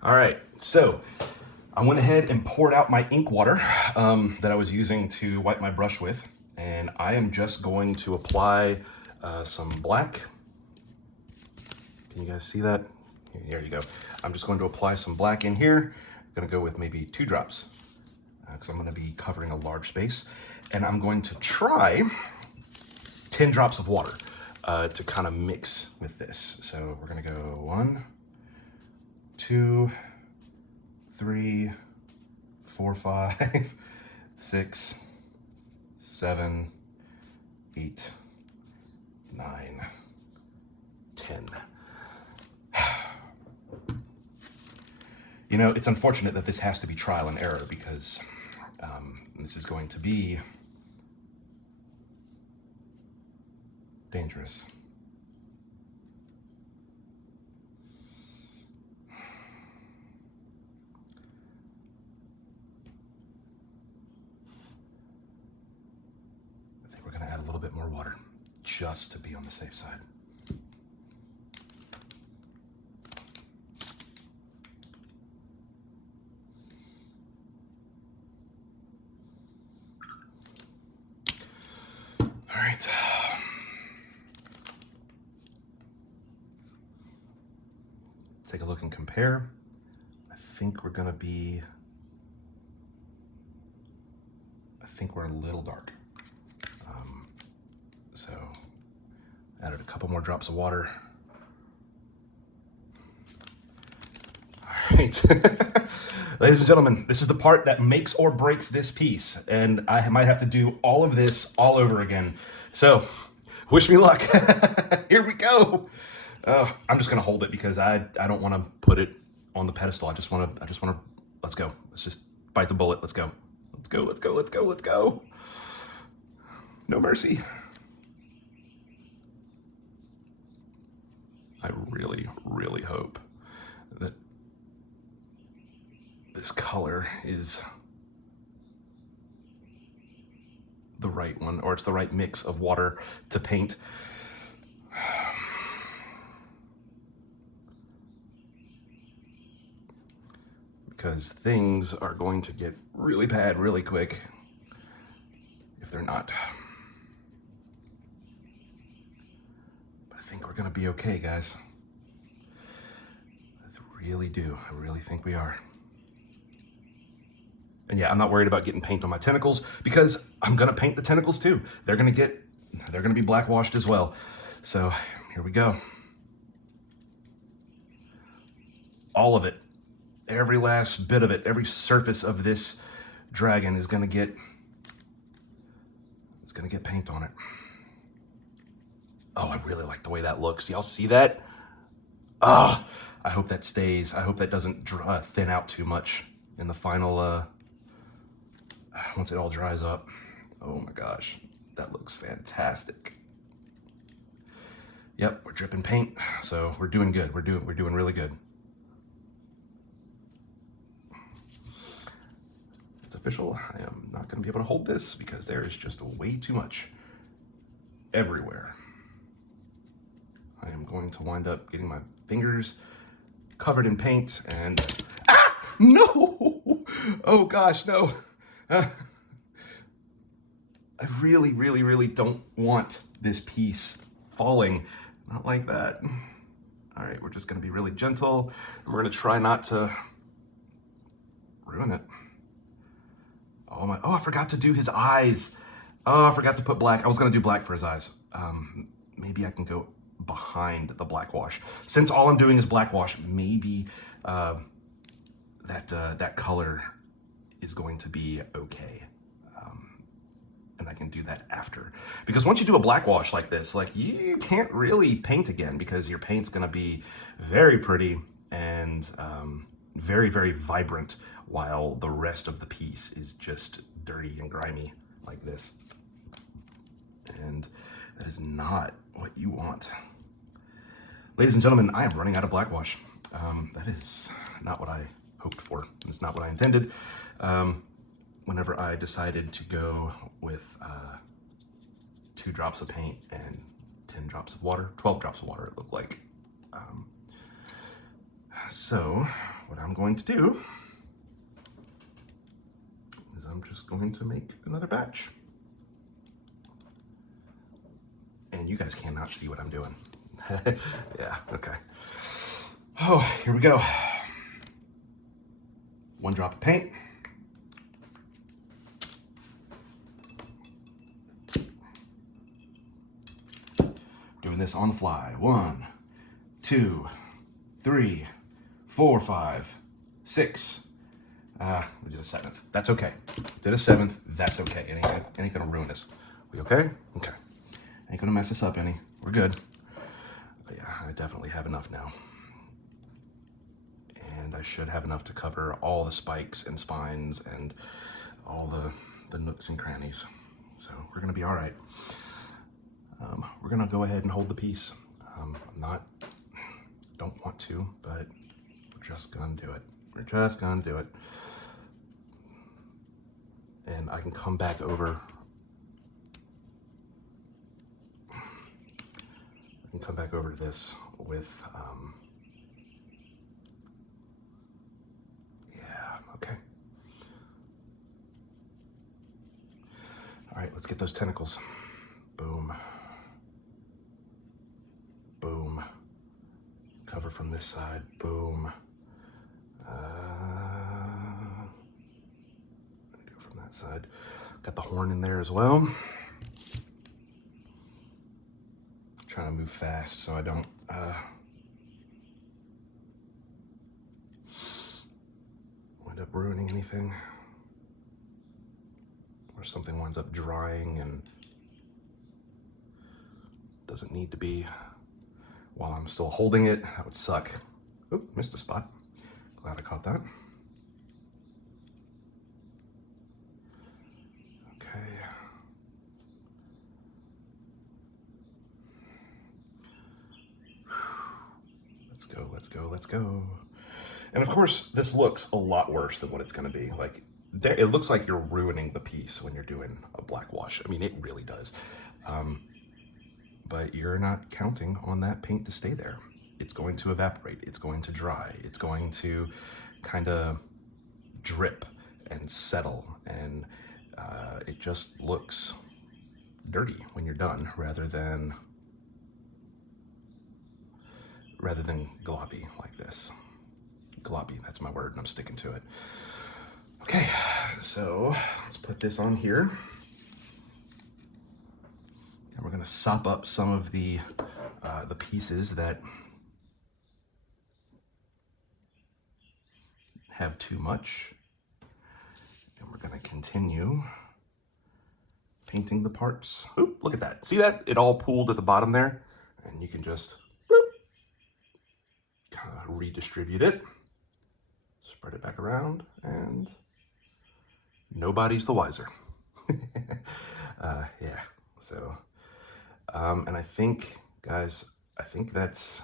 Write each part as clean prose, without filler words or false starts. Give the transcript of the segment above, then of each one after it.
All right, so I went ahead and poured out my ink water that I was using to wipe my brush with, and I am just going to apply some black. Can you guys see that? Here you go. I'm just going to apply some black in here. I'm gonna go with maybe 2 drops because I'm gonna be covering a large space. And I'm going to try 10 drops of water to kind of mix with this. So we're gonna go 1, 2, 3, 4, 5, 6, 7, 8, 9, 10. You know, it's unfortunate that this has to be trial and error because this is going to be dangerous. I think we're going to add a little bit more water just to be on the safe side. All right. Take a look and compare. I think we're a little dark. So added a couple more drops of water. All right. Ladies and gentlemen, this is the part that makes or breaks this piece, and I might have to do all of this all over again. So, wish me luck. Here we go. I'm just gonna hold it because I don't want to put it on the pedestal. I just want to. Let's go. Let's just bite the bullet. Let's go. Let's go. Let's go. Let's go. Let's go. No mercy. I really, really hope that this color is the right one, or it's the right mix of water to paint. Because things are going to get really bad really quick if they're not. But I think we're gonna be okay, guys. I really do. I really think we are. And yeah, I'm not worried about getting paint on my tentacles because I'm gonna paint the tentacles too. They're gonna be black washed as well. So here we go. All of it, every last bit of it, every surface of this dragon is gonna get paint on it. Oh, I really like the way that looks. Y'all see that? Ah, I hope that stays. I hope that doesn't thin out too much in the final, once it all dries up. Oh my gosh, that looks fantastic. Yep, we're dripping paint, so we're doing good. We're doing really good. It's official. I am not going to be able to hold this because there is just way too much everywhere. I am going to wind up getting my fingers covered in paint and no! Oh gosh, no. I really, really, really don't want this piece falling. Not like that. All right, we're just gonna be really gentle and we're gonna try not to ruin it. Oh, I forgot to do his eyes. Oh, I forgot to put black. I was gonna do black for his eyes. Maybe I can go behind the black wash. Since all I'm doing is black wash, maybe that color is going to be okay. And I can do that after. Because once you do a black wash like this, like you can't really paint again because your paint's gonna be very pretty and very, very vibrant while the rest of the piece is just dirty and grimy like this. And that is not what you want. Ladies and gentlemen, I am running out of black wash. That is not what I hoped for. It's not what I intended. Whenever I decided to go with 2 drops of paint and 10 drops of water, 12 drops of water it looked like. So what I'm going to do is I'm just going to make another batch. And you guys cannot see what I'm doing. Yeah, okay. Oh, here we go. 1 drop of paint. Doing this on the fly. 1, 2, 3, 4, 5, 6. We did a 7th. That's okay. Did a 7th. That's okay. It ain't gonna ruin us. We okay? Okay. Ain't gonna mess us up any. We're good. But yeah, I definitely have enough now. And I should have enough to cover all the spikes and spines and all the nooks and crannies. So we're gonna be all right. We're gonna go ahead and hold the piece. Don't want to, but we're just gonna do it. We're just gonna do it. And I can come back over. I can come back over to this with, yeah, okay. All right, let's get those tentacles. Boom. Boom. Cover from this side. Boom. Go from that side. Got the horn in there as well. Trying to move fast so I don't wind up ruining anything, or something winds up drying and doesn't need to be while I'm still holding it. That would suck. Oop, missed a spot. Glad I caught that. Okay. Let's go, let's go, let's go. And of course, this looks a lot worse than what it's gonna be. Like, it looks like you're ruining the piece when you're doing a black wash. I mean, it really does. But you're not counting on that paint to stay there. It's going to evaporate, it's going to dry, it's going to kind of drip and settle, and it just looks dirty when you're done, rather than gloppy like this. Gloppy, that's my word, and I'm sticking to it. Okay, so let's put this on here. And we're gonna sop up some of the pieces that have too much. And we're gonna continue painting the parts. Oop, look at that. See that? It all pooled at the bottom there. And you can just kind of redistribute it. Spread it back around, and nobody's the wiser. Yeah, so, and I think, guys, I think that's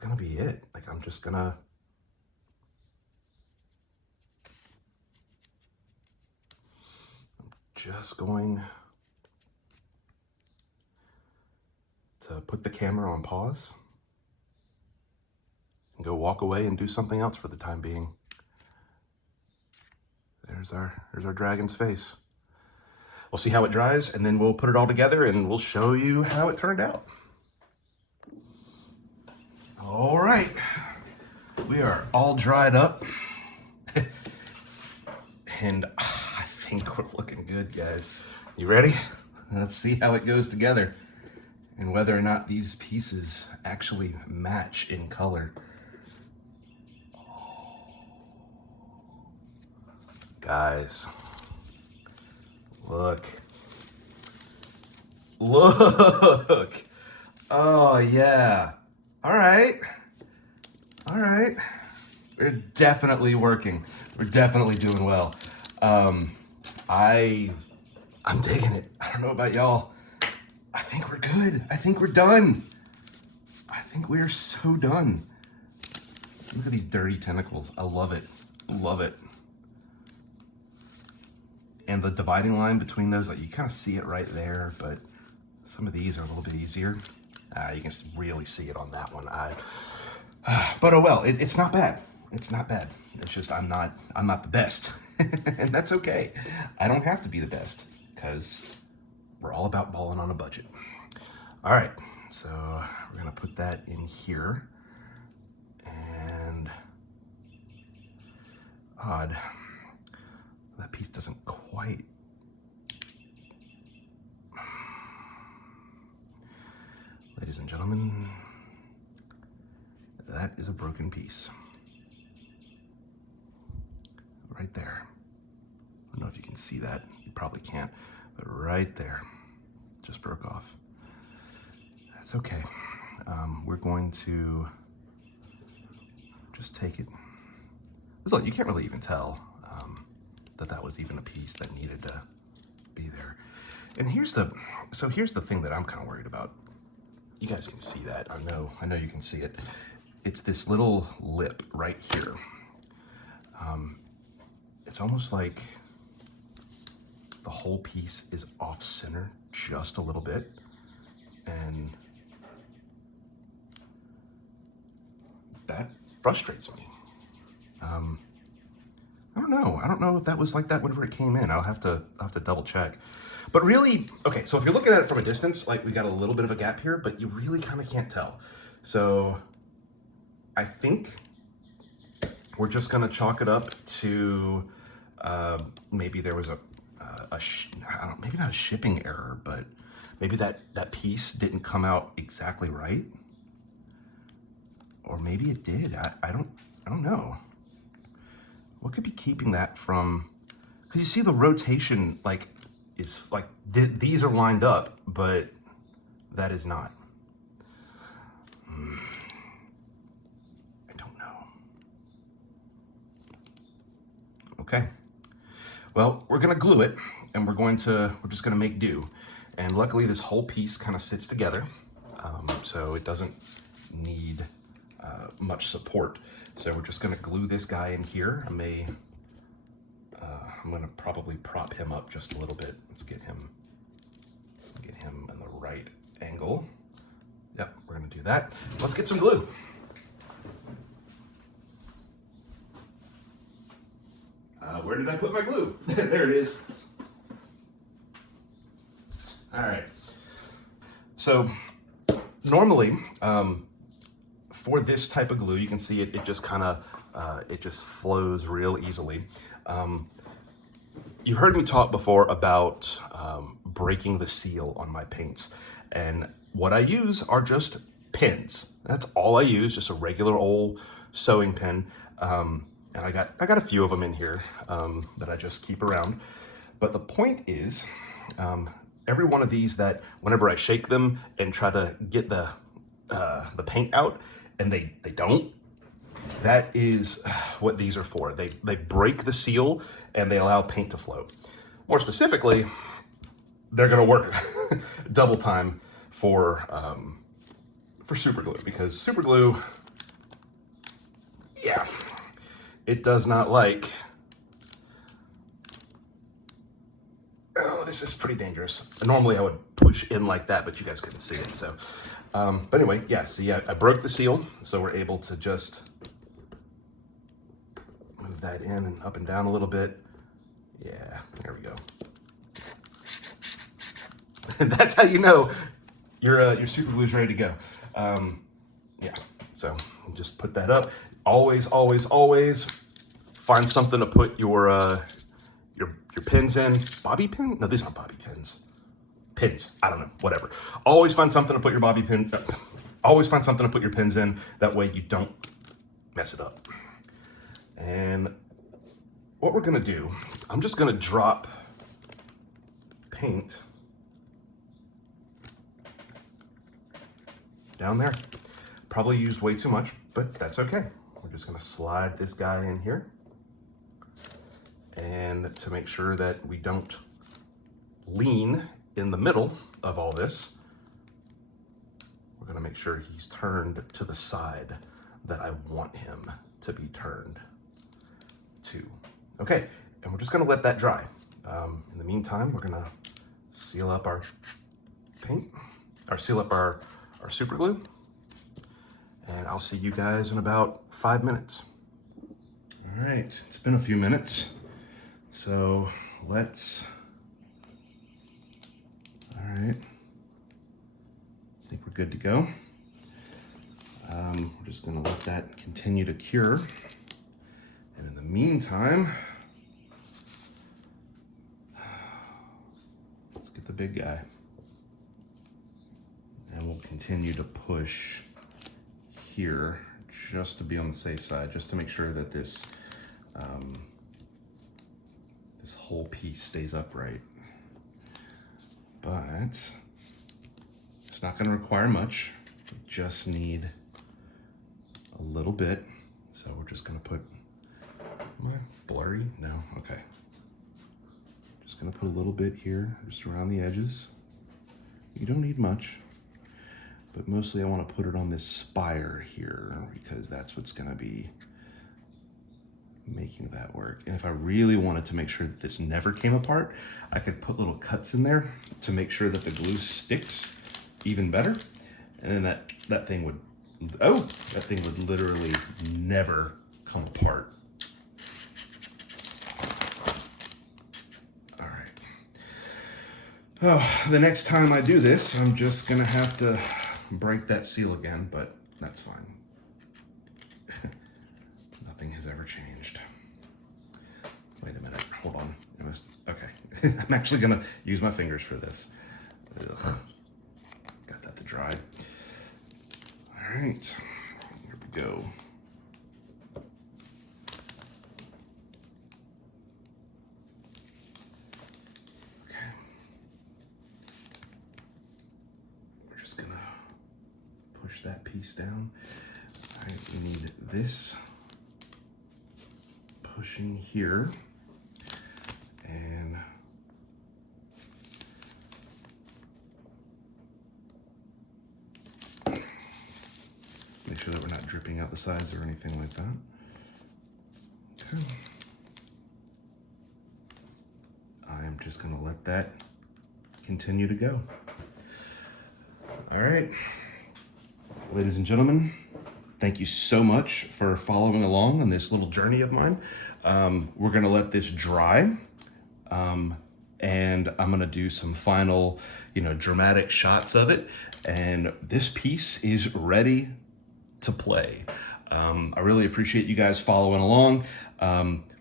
gonna be it. Like, I'm just going to put the camera on pause and go walk away and do something else for the time being. There's our dragon's face. We'll see how it dries, and then we'll put it all together and we'll show you how it turned out. All right, we are all dried up. And I think we're looking good, guys. You ready? Let's see how it goes together and whether or not these pieces actually match in color. Guys, look. Oh, yeah. All right. We're definitely working. We're definitely doing well. I'm digging it. I don't know about y'all. I think we're good. I think we're done. I think we're so done. Look at these dirty tentacles. I love it. Love it. And the dividing line between those, like, you kind of see it right there, but some of these are a little bit easier. You can really see it on that one. But oh well, it's not bad. It's not bad. It's just I'm not the best. And that's okay. I don't have to be the best because we're all about balling on a budget. All right, so we're gonna put that in here. And odd, that piece doesn't quite. Ladies and gentlemen, that is a broken piece. Right there. I don't know if you can see that. You probably can't, but right there, just broke off. That's okay. We're going to just take it. So you can't really even tell that was even a piece that needed to be there. And here's the thing that I'm kind of worried about. You guys can see that. I know you can see it. It's this little lip right here. It's almost like the whole piece is off center just a little bit. And that frustrates me. I don't know. I don't know if that was like that whenever it came in. I'll have to double check. But really, okay, so if you're looking at it from a distance, like we got a little bit of a gap here, but you really kind of can't tell. So I think we're just gonna chalk it up to maybe there was maybe not a shipping error, but maybe that piece didn't come out exactly right. Or maybe it did. I don't know. What could be keeping that from, because you see the rotation like is like these are lined up, but that is not. I don't know. Okay. Well, we're gonna glue it and we're just gonna make do. And luckily this whole piece kind of sits together. So it doesn't need much support. So we're just gonna glue this guy in here. I'm gonna probably prop him up just a little bit. Let's get him in the right angle. Yep, we're gonna do that. Let's get some glue. Where did I put my glue? There it is. All right. So normally, for this type of glue, you can see it just kind of, it just flows real easily. You heard me talk before about breaking the seal on my paints. And what I use are just pins. That's all I use, just a regular old sewing pin. And I got a few of them in here that I just keep around. But the point is, every one of these that whenever I shake them and try to get the paint out, and they don't, that is what these are for. They break the seal and they allow paint to flow. More specifically, they're gonna work double time for super glue, because super glue, yeah, it does not like, oh, this is pretty dangerous. Normally I would push in like that, but you guys couldn't see it, so. But anyway, yeah, so yeah, I broke the seal, so we're able to just move that in and up and down a little bit. Yeah, there we go. And that's how you know your super glue is ready to go. Yeah, so just put that up. Always, always, always find something to put your pins in. Bobby pin? No, these aren't bobby pins. Pins, I don't know, whatever. Always find something to put your always find something to put your pins in. That way you don't mess it up. And what we're gonna do, I'm just gonna drop paint down there. Probably used way too much, but that's okay. We're just gonna slide this guy in here. And to make sure that we don't lean in the middle of all this, we're gonna make sure he's turned to the side that I want him to be turned to. Okay, and we're just gonna let that dry. In the meantime, we're gonna seal up our paint, or seal up our super glue, and I'll see you guys in about 5 minutes. All right, it's been a few minutes, so let's, all right, I think we're good to go. We're just gonna let that continue to cure. And in the meantime, let's get the big guy. And we'll continue to push here just to be on the safe side, just to make sure that this this whole piece stays upright. But it's not going to require much. We just need a little bit. So we're just going to put, am I blurry? No, okay. Just going to put a little bit here, just around the edges. You don't need much, but mostly I want to put it on this spire here because that's what's going to be making that work. And if I really wanted to make sure that this never came apart, I could put little cuts in there to make sure that the glue sticks even better. And then that thing would, oh, that thing would literally never come apart. All right. Oh, the next time I do this, I'm just gonna have to break that seal again, but that's fine. Nothing has ever changed. Wait a minute, hold on. Okay, I'm actually gonna use my fingers for this. Ugh. Got that to dry. All right, here we go. Okay. We're just gonna push that piece down. All right, we need this pushing here. And make sure that we're not dripping out the sides or anything like that. Okay. I'm just gonna let that continue to go. All right, ladies and gentlemen, thank you so much for following along on this little journey of mine. We're gonna let this dry. And I'm gonna do some final, dramatic shots of it. And this piece is ready to play. I really appreciate you guys following along.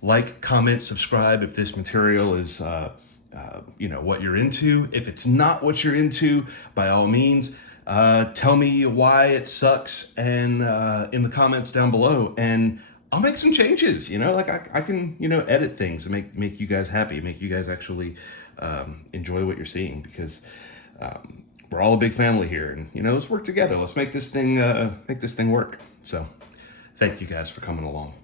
Like, comment, subscribe if this material is, what you're into. If it's not what you're into, by all means, tell me why it sucks and in the comments down below. And I'll make some changes, I can, edit things and make you guys happy, make you guys actually enjoy what you're seeing, because we're all a big family here, and let's work together. Let's make this thing work. So thank you guys for coming along.